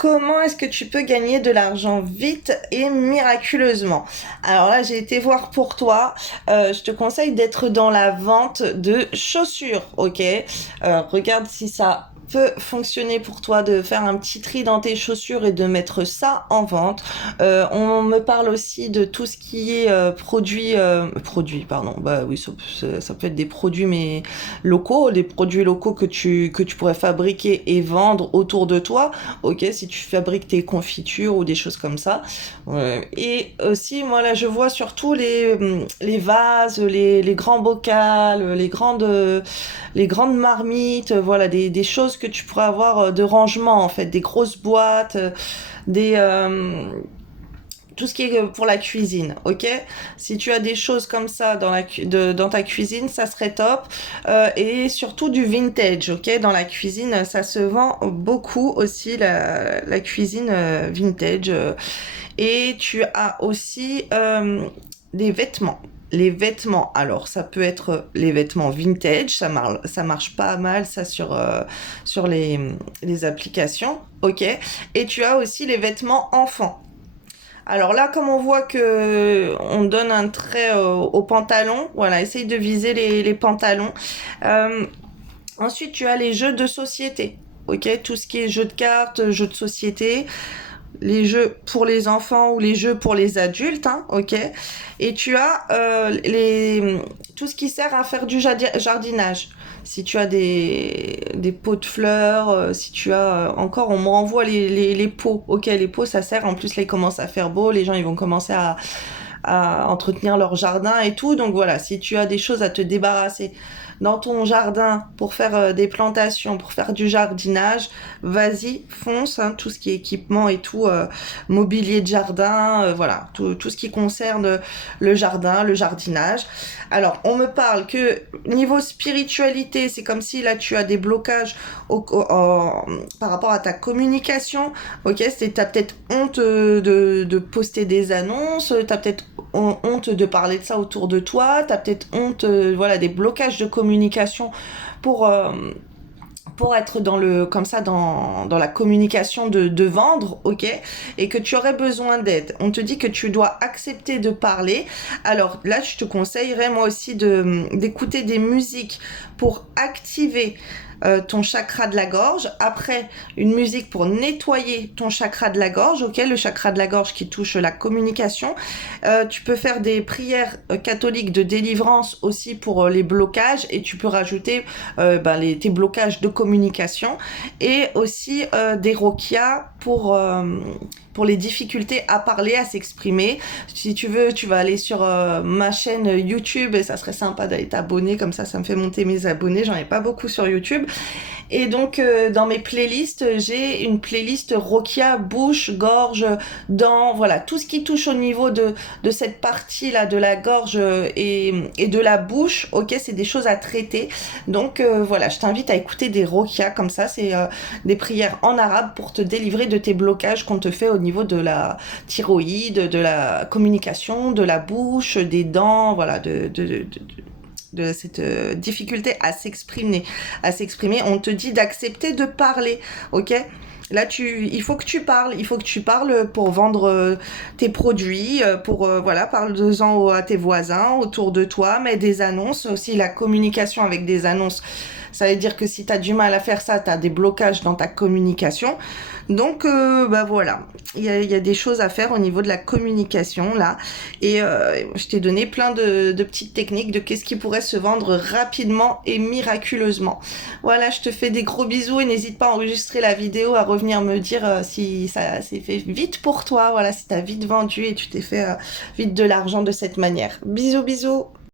Comment est-ce que tu peux gagner de l'argent vite et miraculeusement? Alors là, j'ai été voir pour toi. Je te conseille d'être dans la vente de chaussures, ok? Regarde si ça peut fonctionner pour toi de faire un petit tri dans tes chaussures et de mettre ça en vente. On me parle aussi de tout ce qui est produits, pardon. Bah oui, ça peut être des produits mais locaux, des produits locaux que tu pourrais fabriquer et vendre autour de toi. Ok, si tu fabriques tes confitures ou des choses comme ça. Et aussi, moi là, je vois surtout les vases, les grands bocals, les grandes marmites, voilà, des choses que tu pourrais avoir de rangement en fait, des grosses boîtes, des tout ce qui est pour la cuisine, ok? Si tu as des choses comme ça dans ta cuisine, ça serait top. Et surtout du vintage, ok? Dans la cuisine, ça se vend beaucoup aussi, la cuisine vintage. Et tu as aussi des vêtements. Les vêtements, alors ça peut être les vêtements vintage, ça marche pas mal ça sur les applications, ok? Et tu as aussi les vêtements enfants. Alors là, comme on voit que on donne un trait au pantalon, voilà, essaye de viser les pantalons. Euh, Ensuite, tu as les jeux de société, ok? Tout ce qui est jeux de cartes, jeux de société, les jeux pour les enfants ou les jeux pour les adultes, hein, ok? Et tu as tout ce qui sert à faire du jardinage. Si tu as des pots de fleurs, si tu as encore, on me renvoie les pots. Ok, les pots, ça sert. En plus, là, il commence à faire beau. Les gens, ils vont commencer à entretenir leur jardin et tout. Donc voilà, si tu as des choses à te débarrasser dans ton jardin pour faire des plantations, pour faire du jardinage, vas-y, fonce, hein, tout ce qui est équipement et tout, mobilier de jardin, voilà, tout ce qui concerne le jardin, le jardinage. Alors, on me parle que niveau spiritualité, c'est comme si là tu as des blocages par rapport à ta communication. Ok, t'as peut-être honte de poster des annonces, t'as peut-être honte de parler de ça autour de toi, t'as peut-être honte, voilà, des blocages de communication pour euh, pour être comme ça dans la communication de vendre, ok, et que tu aurais besoin d'aide. On te dit que tu dois accepter de parler. Alors là, je te conseillerais moi aussi d'écouter des musiques pour activer ton chakra de la gorge. Après, une musique pour nettoyer ton chakra de la gorge, ok, le chakra de la gorge qui touche la communication. Tu peux faire des prières catholiques de délivrance aussi pour les blocages, et tu peux rajouter tes blocages de communication, et aussi des rokias pour les difficultés à parler, à s'exprimer. Si tu veux, tu vas aller sur ma chaîne YouTube, et ça serait sympa d'aller t'abonner, comme ça me fait monter mes abonnés, j'en ai pas beaucoup sur YouTube. Et donc dans mes playlists, j'ai une playlist Rokia, bouche, gorge, dents, voilà, tout ce qui touche au niveau de cette partie là de la gorge et de la bouche, ok, c'est des choses à traiter. Donc voilà, je t'invite à écouter des Rokia comme ça, c'est des prières en arabe pour te délivrer de tes blocages qu'on te fait au niveau de la thyroïde, de la communication, de la bouche, des dents, voilà, de cette difficulté à s'exprimer. On te dit d'accepter de parler, ok? Là, il faut que tu parles. Il faut que tu parles pour vendre tes produits, voilà, parle-en à tes voisins, autour de toi, mets des annonces. Aussi, la communication avec des annonces, ça veut dire que si tu as du mal à faire ça, tu as des blocages dans ta communication. Donc, voilà, il y a des choses à faire au niveau de la communication, là. Et je t'ai donné plein de petites techniques de qu'est-ce qui pourrait se vendre rapidement et miraculeusement. Voilà, je te fais des gros bisous et n'hésite pas à enregistrer la vidéo, à revenir me dire si ça s'est fait vite pour toi, voilà, si t'as vite vendu et tu t'es fait vite de l'argent de cette manière. Bisous, bisous!